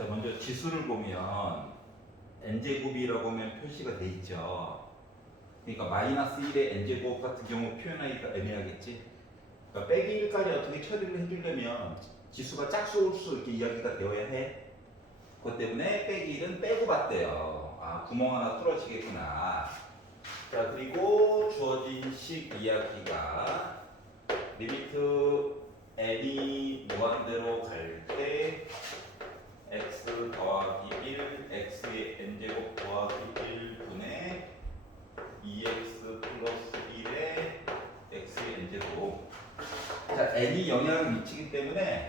자, 먼저 지수를 보면 n제곱이라고 하면 표시가 돼 있죠. 그러니까 마이너스 1의 n제곱 같은 경우 표현하기가 애매하겠지. 그러니까 빼기 1까지 어떻게 처리를 해주려면 지수가 짝수올수 이렇게 이야기가 되어야 해. 그것 때문에 빼기 1은 빼고 봤대요. 아, 구멍 하나 뚫어지겠구나. 자, 그리고 주어진 식 이야기가 리미트 n이 무한대로 갈 때 x 더하기 1, x의 n제곱 더하기 1분의 2x 플러스 1의 x의 n제곱 자, n이 영향을 미치기 때문에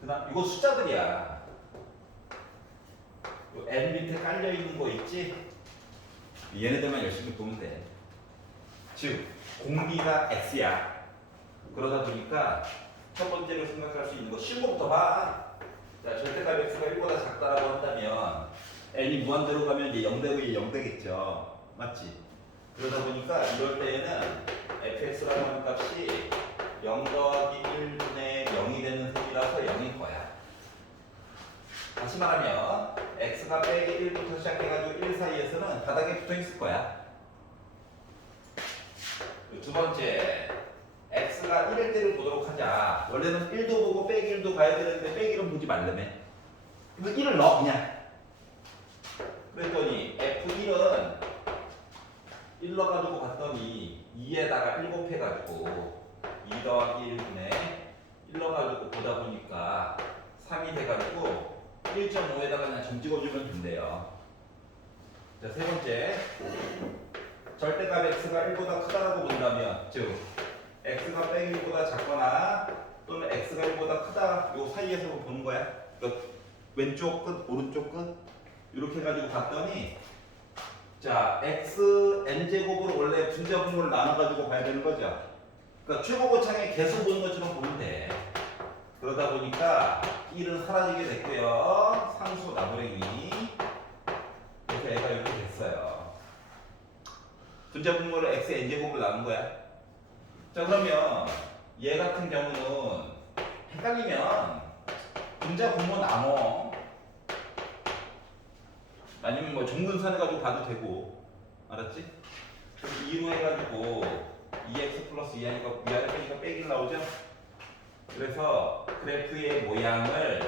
그다음 이거 숫자들이야 요 n 밑에 깔려 있는 거 있지? 얘네들만 열심히 보면 돼. 즉 공비가 x야. 그러다 보니까 첫 번째로 생각할 수 있는 거 쉬운 거부터 봐. 자 절대값 x가 1보다 작다라고 한다면 n이 무한대로 가면 이제 0되고 이게 0되겠죠. 맞지? 그러다 보니까 이럴 때에는 fx라고 하는 값이 0 더하기 1분의 0이 되는 셈이라서 0일 거야. 다시 말하면 x가 빼기 1부터 시작해가지고 1 사이에서는 바닥에 붙어 있을 거야. 두 번째, x가 1일 때를 보도록 하자. 원래는 1도 보고 빼기 1도 봐야 되는데 빼기 1은 보지 말라며. 그래서 1을 넣어 그냥. 그랬더니 f1은 1 넣어가지고 봤더니 2에다가 7 곱해가지고 2 더하기 1분의 1 넣어가지고 보다 보니까 3이 돼가지고 1.5에다가 그냥 점 찍어주면 된대요. 자, 세 번째. 절대값 x가 1보다 크다라고 본다면, 즉, x가 빼기 1보다 작거나 또는 x가 1보다 크다, 요 사이에서 보는 거야. 그러니까 왼쪽 끝, 오른쪽 끝, 이렇게 해가지고 봤더니, 자, x n제곱으로 원래 분자분모를 나눠가지고 봐야 되는 거죠. 그러니까 최고 고창의 개수 보는 것처럼 보면 돼. 그러다 보니까 1은 사라지게 됐고요. 상수 나부랭이. 그래서 애가 이렇게 됐어요. 분자 분모를 x n제곱을 나눈 거야. 자 그러면 얘 같은 경우는 헷갈리면 분자 분모 나눠. 아니면 뭐 정근산 해가지고 봐도 되고 알았지? 그래서 2로 해가지고 2x 플러스 2하니까 위아래 빼니까 빼기 나오죠? 그래서 그래프의 모양을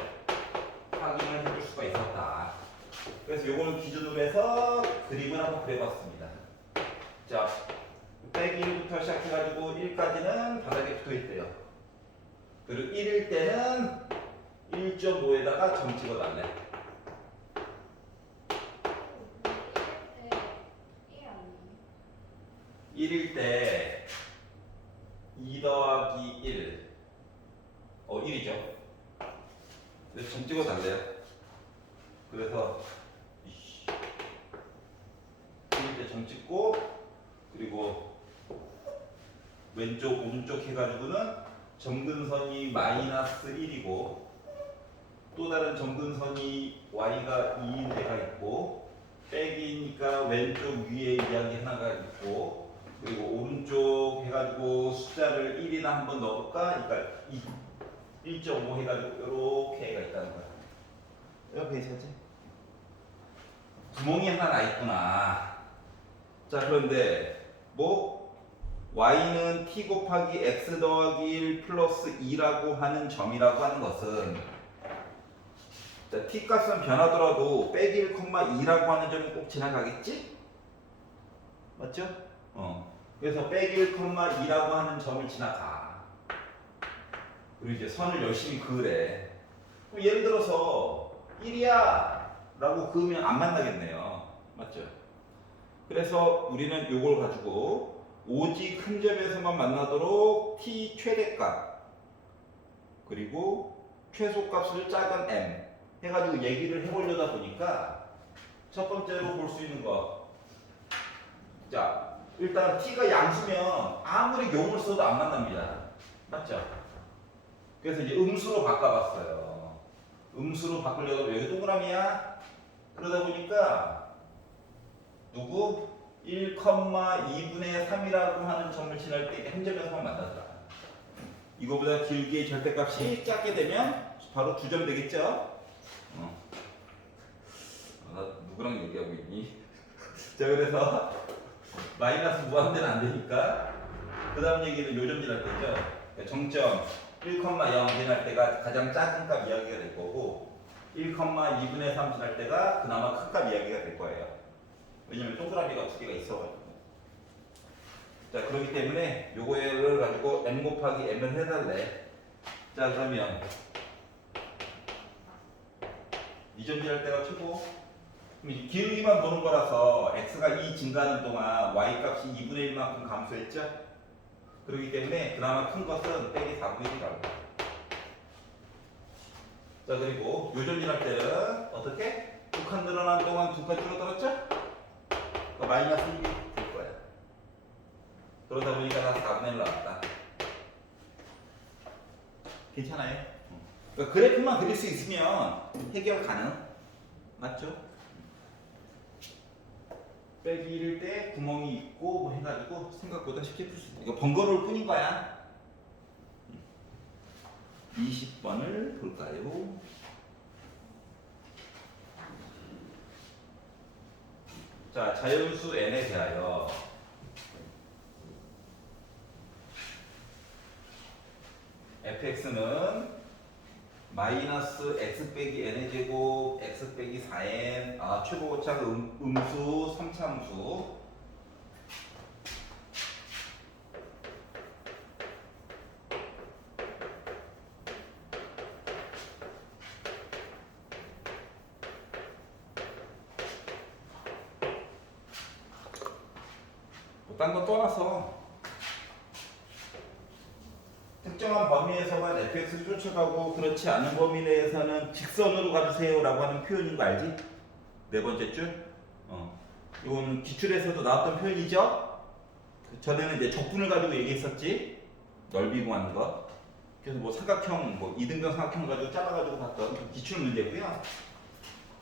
확인을 해줄 수가 있었다. 그래서 요거는 기준으로 해서 그림을 한번 그려봤습니다. 자, 빼기 1부터 시작해가지고 1까지는 바닥에 붙어 있대요. 그리고 1일 때는 1.5에다가 점 찍어놨네. 네, 1 아니에요? 1일 때 2 더하기 1. 어, 1이죠. 그래서 점 찍어달래요. 그래서 이씨. 1일 때 점 찍고 그리고 왼쪽 오른쪽 해가지고는 점근선이 마이너스 1이고 또 다른 점근선이 y가 2인 데가 있고 빼기니까 왼쪽 위에 이야기 그리고 오른쪽 해가지고 숫자를 1이나 한번 넣어볼까? 그러니까 1.5 해가지고 이렇게 애가 있다는 거야. 이렇게 있었지? 구멍이 하나 나 있구나. 자 그런데 뭐 y는 t 곱하기 x 더하기 1 플러스 2라고 하는 점이라고 하는 것은 자, t 값은 변하더라도 빼기 1, 2라고 하는 점은 꼭 지나가겠지? 맞죠? 어. 그래서 빼기 1, 2라고 하는 점을 지나가. 그리고 이제 선을 열심히 그으래. 예를 들어서 1이야 라고 그으면 안 만나겠네요. 맞죠? 그래서 우리는 요걸 가지고 오직 큰 점에서만 만나도록 t 최대값 그리고 최소값을 작은 m 해가지고 얘기를 해보려다 보니까 첫 번째로 볼 수 있는 거. 자, 일단 t가 양수면 아무리 용을 써도 안 만납니다. 맞죠? 그래서 이제 음수로 바꿔봤어요. 음수로 바꾸려고 여기 동그라미야. 그러다 보니까 누구? 1,2분의 3이라고 하는 점을 지날 때 한 점에서만 만나더라. 이거보다 길게 절대값이 작게 되면 바로 두 점 되겠죠? 어. 누구랑 얘기하고 있니? 자 그래서 마이너스 무한대는 안 되니까 그 다음 얘기는 요점질 할 때죠. 정점 1,0 지날 때가 가장 작은 값 이야기가 될 거고 1,2분의 3 지날 때가 그나마 큰 값 이야기가 될 거예요. 왜냐면 동그라미가 두 개가 있어가지고. 자 그렇기 때문에 요거를 가지고 m 곱하기 m을 해달래. 자 그러면 이점질 할 때가 최고. 그럼 이 기울기만 보는 거라서 x가 2 증가하는 동안 y 값이 2분의 1만큼 감소했죠? 그렇기 때문에 그나마 큰 것은 빼기 4분의 1이라고. 자 그리고 요점질 할 때는 어떻게? 두 칸 늘어난 동안 두 칸 줄어들었죠? 그러니까 마이너스 1이 될 거야. 그러다 보니까 다 4분의 1 나왔다. 괜찮아요? 그러니까 그래프만 그릴 수 있으면 해결 가능. 맞죠? 빼기 1일 때 구멍이 있고 뭐 해가지고 생각보다 쉽게 풀 수 있다. 이거 번거로울 뿐인 거야. 20번을 볼까요? 자, 자연수 n에 대하여 fx는 마이너스 x 빼기 n의 제곱 x 빼기 4n 아 최고 고착 음, 음수 3차함수. 뭐딴거 떠나서 특정한 범위에서만 fx를 쫓아가고 그렇지 않은 범위 내에서는 직선으로 가주세요라고 하는 표현인 거 알지? 네 번째 줄. 어. 이건 기출에서도 나왔던 표현이죠. 그 전에는 이제 적분을 가지고 얘기했었지. 넓이 구하는 거. 그래서 뭐 삼각형, 뭐 이등변 삼각형 가지고 잘라가지고 봤던 그 기출 문제고요.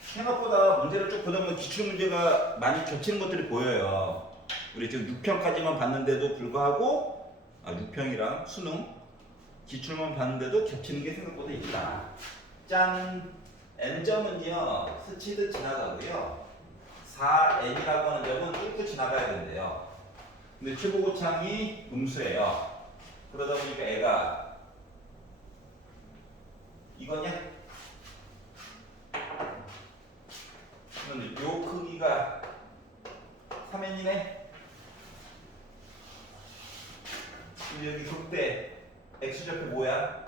생각보다 문제를 쭉 보다 보면 기출 문제가 많이 겹치는 것들이 보여요. 우리 지금 6평까지만 봤는데도 불구하고 아 6평이랑 수능 기출만 봤는데도 겹치는 게 생각보다 있다. 짠! n점은요, 스치듯 지나가고요. 4n이라고 하는 점은 뚫고 지나가야 된대요. 근데 최고고창이 음수예요. 그러다 보니까 애가 이거냐? 그런데 요 크기가 3n이네? 그럼 여기 극대 x좌표 뭐야?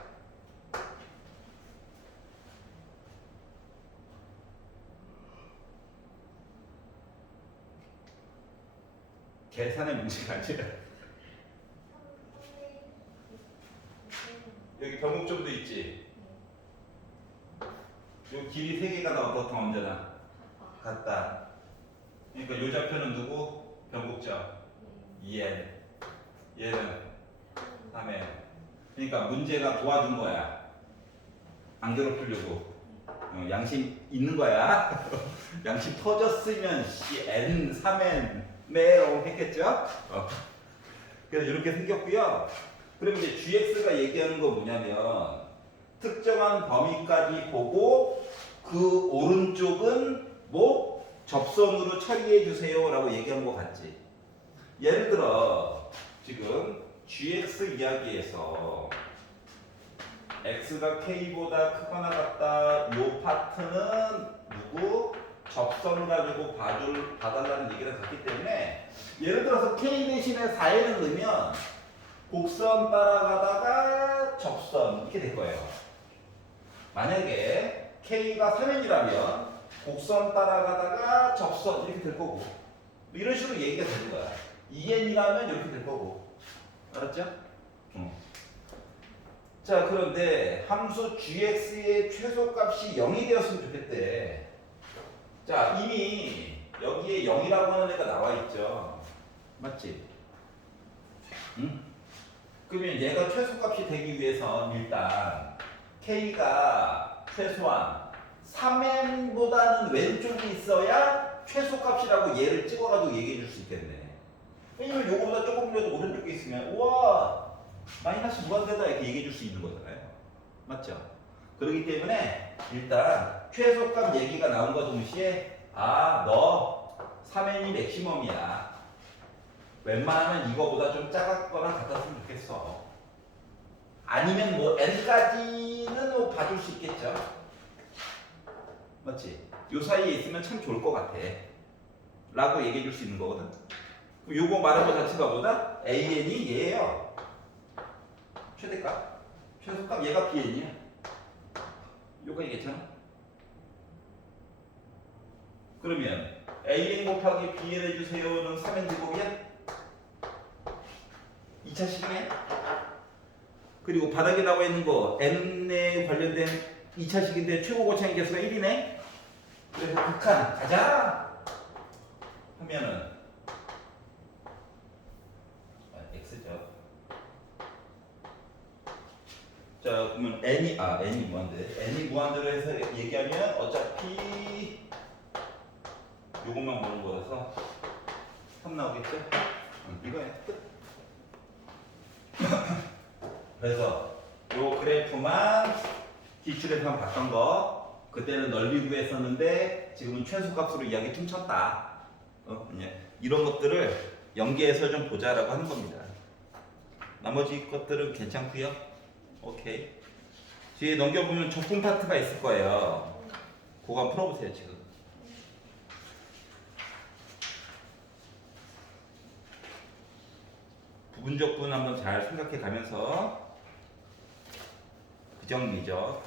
계산의 문제가 아니라. 여기 변곡점도 있지? 요 길이 세 개가 다 어떻다 언제나. 같다. 그러니까 요 좌표는 누구? 변곡점. 2n 얘는? 3n 그러니까 문제가 도와준 거야. 안 괴롭히려고. 어, 양심 있는 거야. 양심 터졌으면 씨 n 3n 네라고 했겠죠? 어. 그래서 이렇게 생겼고요. 그럼 이제 gx가 얘기하는 거 뭐냐면 특정한 범위까지 보고 그 오른쪽은 뭐 접선으로 처리해 주세요라고 얘기한 거 같지. 예를 들어 지금 gx 이야기에서 x가 k보다 크거나 같다 요 파트는 누구 접선을 가지고 봐줄 봐달라는 얘기를 갔기 때문에 예를 들어서 k 대신에 4에를 넣으면 곡선 따라가다가 접선 이렇게 될 거예요. 만약에 k가 3n이라면 곡선 따라가다가 접선 이렇게 될 거고 뭐 이런 식으로 얘기가 되는 거야. 2n이라면 이렇게 될 거고 알았죠? 응. 자 그런데 함수 gx의 최소값이 0이 되었으면 좋겠대. 자 이미 여기에 0이라고 하는 애가 나와 있죠. 맞지? 응? 그러면 얘가 최소값이 되기 위해선 일단 k가 최소한 3n보다는 왼쪽이 있어야 최소값이라고 얘를 찍어가지고 얘기해 줄 수 있겠네. 왜냐면 요거보다 조금이라도 오른쪽에 있으면 우와 마이너스 무한대다 이렇게 얘기해 줄 수 있는 거잖아요. 맞죠? 그렇기 때문에 일단 최소값 얘기가 나온 것 동시에 아, 너 3n이 맥시멈이야. 웬만하면 이거보다 좀 작았거나 같았으면 좋겠어. 아니면 뭐 n까지는 뭐 봐줄 수 있겠죠. 맞지? 요 사이에 있으면 참 좋을 것 같아. 라고 얘기해 줄 수 있는 거거든. 요거 말한 거 자체가 뭐다? AN이 얘예요. 최대값. 최소값 얘가 BN이야. 요거 얘기했잖아. 그러면 AN 곱하기 BN 해주세요는 3n 제곱이야? 2차 식이네? 그리고 바닥에 나와 있는 거 n에 관련된 2차 식인데 최고 고차의 개수가 1이네? 그래서 극한 가자! 하면은 아, x죠. 자 그러면 n이 아 n이 무한대 n이 무한대로 해서 얘기하면 어차피 요것만 보는 거라서 3 나오겠죠? 응, 이거야 끝. 그래서 요 그래프만 기출에서 한 봤던 거 그때는 넓이 구했었는데 지금은 최소값으로 이야기 퉁쳤다. 어, 이런 것들을 연계해서 좀 보자라고 하는 겁니다. 나머지 것들은 괜찮고요. 오케이. 뒤에 넘겨보면 적분 파트가 있을 거예요. 그거 풀어보세요 지금. 부분적분 한번 잘 생각해 가면서 그 정리죠.